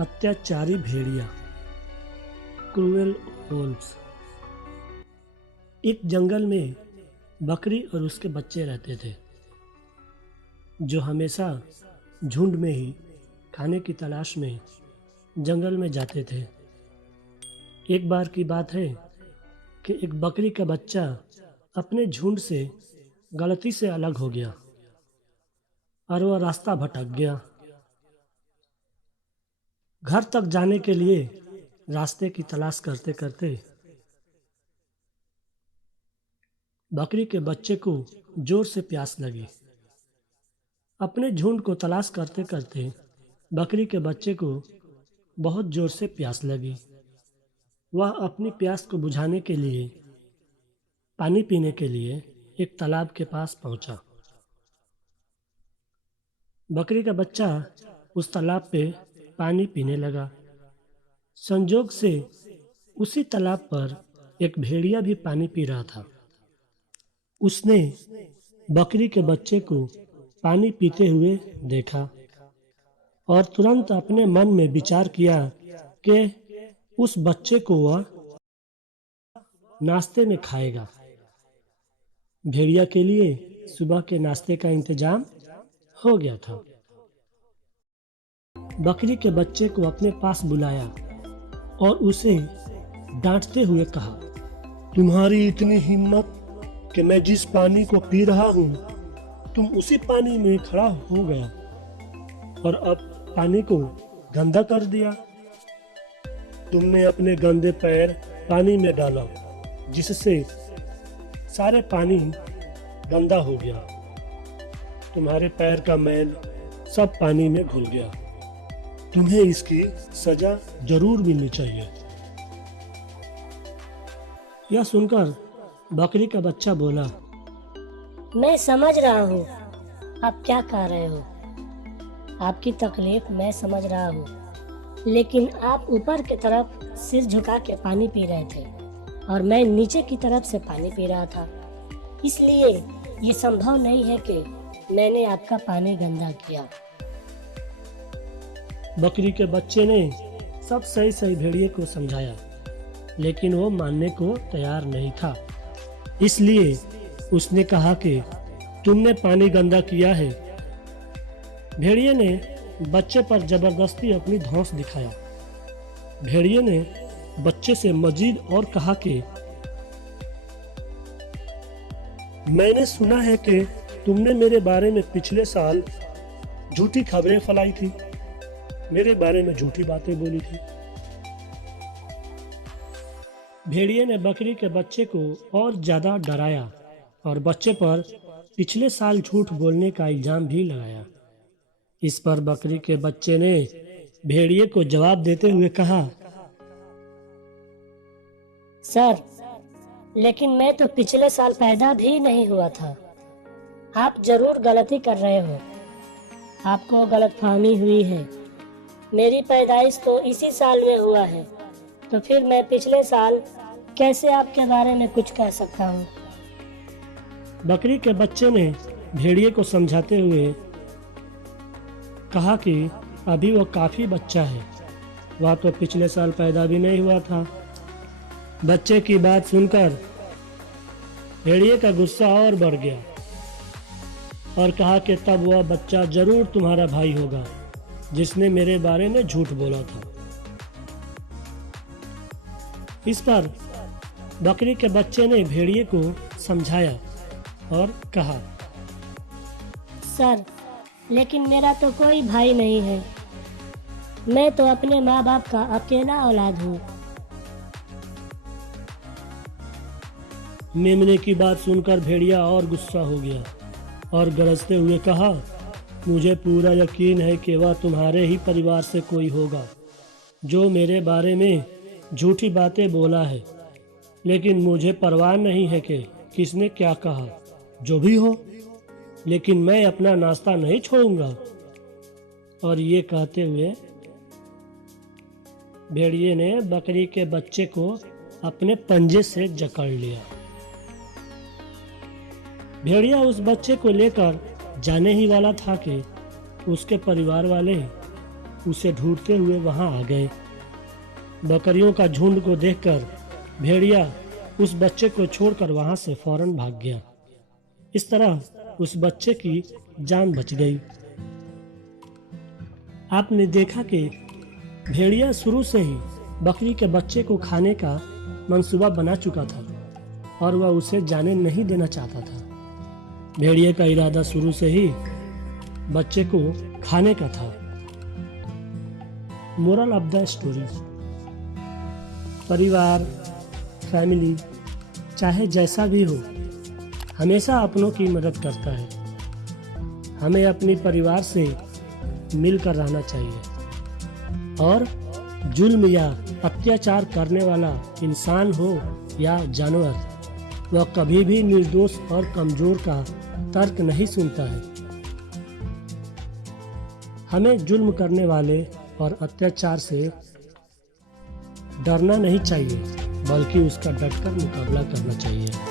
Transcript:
अत्याचारी भेड़िया। Cruel wolves. एक जंगल में बकरी और उसके बच्चे रहते थे, जो हमेशा झुंड में ही खाने की तलाश में जंगल में जाते थे। एक बार की बात है कि एक बकरी का बच्चा अपने झुंड से गलती से अलग हो गया और वह रास्ता भटक गया। घर तक जाने के लिए रास्ते की तलाश करते करते बकरी के बच्चे को जोर से प्यास लगी। अपने झुंड को तलाश करते करते बकरी के बच्चे को बहुत जोर से प्यास लगी। वह अपनी प्यास को बुझाने के लिए पानी पीने के लिए एक तालाब के पास पहुंचा। बकरी का बच्चा उस तालाब पे पानी पीने लगा। संजोग से उसी तालाब पर एक भेड़िया भी पानी पी रहा था। उसने बकरी के बच्चे को पानी पीते हुए देखा और तुरंत अपने मन में विचार किया कि उस बच्चे को वह नाश्ते में खाएगा। भेड़िया के लिए सुबह के नाश्ते का इंतजाम हो गया था। बकरी के बच्चे को अपने पास बुलाया और उसे डांटते हुए कहा, तुम्हारी इतनी हिम्मत कि मैं जिस पानी को पी रहा हूँ तुम उसी पानी में खड़ा हो गया और अब पानी को गंदा कर दिया। तुमने अपने गंदे पैर पानी में डाला जिससे सारे पानी गंदा हो गया। तुम्हारे पैर का मैल सब पानी में घुल गया। तुम्हें इसकी सजा जरूर मिलनी चाहिए। यह सुनकर बकरी का बच्चा बोला, मैं समझ रहा हूँ आप क्या कह रहे हो। आपकी तकलीफ मैं समझ रहा हूँ, लेकिन आप ऊपर की तरफ सिर झुका के पानी पी रहे थे और मैं नीचे की तरफ से पानी पी रहा था, इसलिए ये संभव नहीं है कि मैंने आपका पानी गंदा किया। बकरी के बच्चे ने सब सही सही भेड़िए को समझाया, लेकिन वो मानने को तैयार नहीं था। इसलिए उसने कहा कि तुमने पानी गंदा किया है। भेड़िए ने बच्चे पर जबरदस्ती अपनी धौंस दिखाया। भेड़िए ने बच्चे से मजीद और कहा कि मैंने सुना है कि तुमने मेरे बारे में पिछले साल झूठी खबरें फैलाई थी, मेरे बारे में झूठी बातें बोली थी। भेड़िए ने बकरी के बच्चे को और ज्यादा डराया और बच्चे पर पिछले साल झूठ बोलने का इल्जाम भी लगाया। इस पर बकरी के बच्चे ने भेड़िए को जवाब देते हुए कहा, सर, लेकिन मैं तो पिछले साल पैदा भी नहीं हुआ था। आप जरूर गलती कर रहे हो। आपको गलतफहमी हुई है। मेरी पैदाइश तो इसी साल में हुआ है, तो फिर मैं पिछले साल कैसे आपके बारे में कुछ कह सकता हूँ। बकरी के बच्चे ने भेड़िए को समझाते हुए कहा कि अभी वो काफी बच्चा है, वह तो पिछले साल पैदा भी नहीं हुआ था। बच्चे की बात सुनकर भेड़िए का गुस्सा और बढ़ गया और कहा कि तब वह बच्चा जरूर तुम्हारा भाई होगा जिसने मेरे बारे में झूठ बोला था। इस पर बकरी के बच्चे ने भेड़िए को समझाया और कहा, सर, लेकिन मेरा तो कोई भाई नहीं है। मैं तो अपने माँ बाप का अकेला औलाद हूँ। मेमने की बात सुनकर भेड़िया और गुस्सा हो गया और गरजते हुए कहा, मुझे पूरा यकीन है कि वह तुम्हारे ही परिवार से कोई होगा जो मेरे बारे में झूठी बातें बोला है, लेकिन मुझे परवाह नहीं है कि किसने क्या कहा। जो भी हो, लेकिन मैं अपना नाश्ता नहीं छोड़ूंगा। और ये कहते हुए भेड़िए ने बकरी के बच्चे को अपने पंजे से जकड़ लिया। भेड़िया उस बच्चे को लेकर जाने ही वाला था कि उसके परिवार वाले उसे ढूंढते हुए वहां आ गए। बकरियों का झुंड को देखकर भेड़िया उस बच्चे को छोड़कर वहां से फौरन भाग गया। इस तरह उस बच्चे की जान बच गई। आपने देखा कि भेड़िया शुरू से ही बकरी के बच्चे को खाने का मंसूबा बना चुका था और वह उसे जाने नहीं देना चाहता था। भेड़िए का इरादा शुरू से ही बच्चे को खाने का था। मोरल ऑफ द स्टोरी, परिवार, फैमिली चाहे जैसा भी हो, हमेशा अपनों की मदद करता है। हमें अपने परिवार से मिलकर रहना चाहिए और जुल्म या अत्याचार करने वाला इंसान हो या जानवर, वह कभी भी निर्दोष और कमजोर का तर्क नहीं सुनता है। हमें जुल्म करने वाले और अत्याचार से डरना नहीं चाहिए, बल्कि उसका डटकर मुकाबला करना चाहिए।